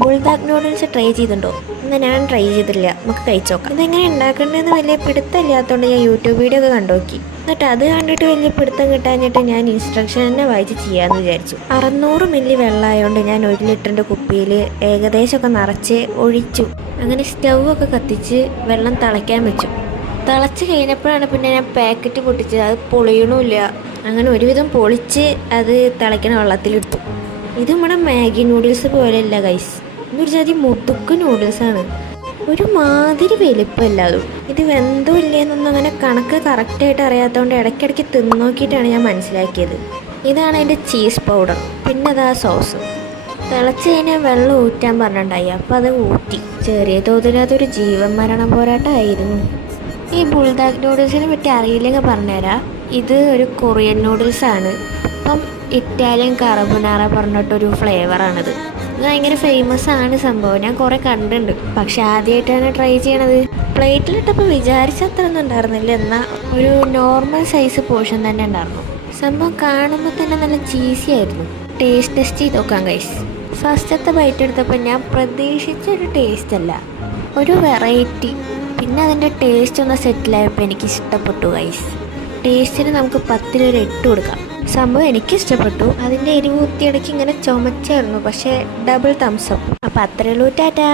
ബുൾഡാഗ് noodles try ചെയ്തിട്ടുണ്ടോ? എന്നാൽ ഞാൻ ട്രൈ ചെയ്തിട്ടില്ല, നമുക്ക് കഴിച്ചു നോക്കാം. ഇതെങ്ങനെ ഉണ്ടാക്കേണ്ടതെന്ന് വലിയ പിടുത്തമില്ലാത്തതുകൊണ്ട് ഞാൻ യൂട്യൂബ് വീഡിയോ ഒക്കെ കണ്ടു നോക്കി. എന്നിട്ട് അത് കണ്ടിട്ട് വലിയ പിടുത്തം കിട്ടാഞ്ഞിട്ട് ഞാൻ ഇൻസ്ട്രക്ഷൻ തന്നെ വായിച്ച് ചെയ്യാമെന്ന് വിചാരിച്ചു. 600 മില്ലി വെള്ളമായതുകൊണ്ട് ഞാൻ 1 ലിറ്ററിൻ്റെ കുപ്പിയിൽ ഏകദേശമൊക്കെ നിറച്ച് ഒഴിച്ചു. അങ്ങനെ സ്റ്റൗവൊക്കെ കത്തിച്ച് വെള്ളം തിളയ്ക്കാൻ വെച്ചു. തിളച്ച് കഴിഞ്ഞപ്പോഴാണ് പിന്നെ ഞാൻ പാക്കറ്റ് പൊട്ടിച്ചത്. അത് പൊളിയണമില്ല. അങ്ങനെ ഒരുവിധം പൊളിച്ച് അത് തിളയ്ക്കണ വെള്ളത്തിലിട്ടു. ഇത് നമ്മുടെ മാഗി നൂഡിൽസ് പോലെയല്ല ഗൈസ്, ഇതൊരു ജാതി മുതുക്ക് നൂഡിൽസാണ്. ഒരു മാതിരി വലിപ്പമല്ല അതും. ഇത് വെന്തോ ഇല്ലേന്നൊന്നും അങ്ങനെ കണക്ക് കറക്റ്റായിട്ട് അറിയാത്തതുകൊണ്ട് ഇടയ്ക്കിടയ്ക്ക് തിന്നു നോക്കിയിട്ടാണ് ഞാൻ മനസ്സിലാക്കിയത്. ഇതാണ് അതിൻ്റെ ചീസ് പൗഡർ, പിന്നെ അതാ സോസ്. തിളച്ച് കഴിഞ്ഞാൽ വെള്ളം ഊറ്റാൻ പറഞ്ഞിട്ടുണ്ടായി, അപ്പോൾ അത് ഊറ്റി. ചെറിയ തോതിൽ അതൊരു ജീവൻ മരണം പോരാട്ടമായിരുന്നു. ഈ ബുൾഡാഗ് നൂഡിൽസിനെ പറ്റി അറിയില്ലെങ്കിൽ പറഞ്ഞുതരാം. ഇത് ഒരു കൊറിയൻ നൂഡിൽസാണ്. അപ്പം ഇറ്റാലിയൻ കാർബോനാറ പറഞ്ഞിട്ടൊരു ഫ്ലേവറാണിത്. ഇത് ഭയങ്കര ഫേമസ് ആണ് സംഭവം. ഞാൻ കുറേ കണ്ടിട്ടുണ്ട്, പക്ഷെ ആദ്യമായിട്ടാണ് ട്രൈ ചെയ്യണത്. പ്ലേറ്റിലിട്ടപ്പോൾ വിചാരിച്ച അത്ര ഒന്നും ഉണ്ടായിരുന്നില്ല, എന്നാൽ ഒരു നോർമൽ സൈസ് പോർഷൻ തന്നെ ഉണ്ടായിരുന്നു. സംഭവം കാണുമ്പോൾ തന്നെ നല്ല ചീസി ആയിരുന്നു. ടെസ്റ്റ് ചെയ്ത് നോക്കാം ഗൈസ്. ഫസ്റ്റത്തെ ബൈറ്റ് എടുത്തപ്പോൾ ഞാൻ പ്രതീക്ഷിച്ചൊരു ടേസ്റ്റ് അല്ല, ഒരു വെറൈറ്റി. പിന്നെ അതിൻ്റെ ടേസ്റ്റ് ഒന്ന് സെറ്റിലായപ്പോൾ എനിക്ക് ഇഷ്ടപ്പെട്ടു ഗൈസ്. ടേസ്റ്റിന് നമുക്ക് 10-ൽ ഒരു 8 കൊടുക്കാം. സംഭവം എനിക്കിഷ്ടപ്പെട്ടു. അതിൻ്റെ എരിവ് കുത്തിയിടയ്ക്ക് ഇങ്ങനെ ചുമച്ചായിരുന്നു, പക്ഷേ ഡബിൾ തംസ് അപ്പ്. അപ്പോൾ അത്രയേ ഉള്ളൂ. ടാറ്റാ.